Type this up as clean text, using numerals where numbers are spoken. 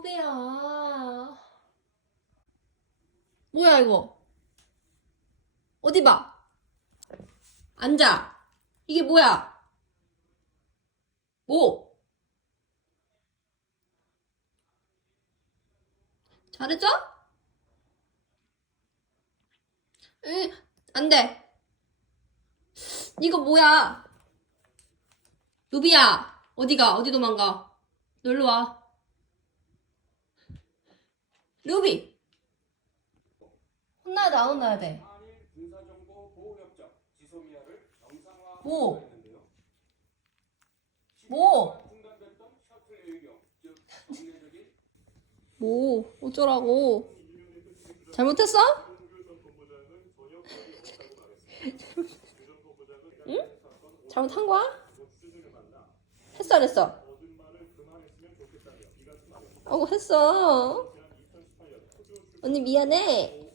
루비야. 뭐야 이거? 어디 봐. 앉아. 이게 뭐야? 뭐? 잘해줘? 응, 안 돼. 이거 뭐야? 루비야, 어디가? 어디 도망가? 놀러 와. 루비! 혼나야 돼, 안 혼나야 돼? 뭐? 뭐? 뭐? 어쩌라고? 잘못했어? 응? 잘못한 거야? 했어, 안 했어? 했어. 언니 미안해.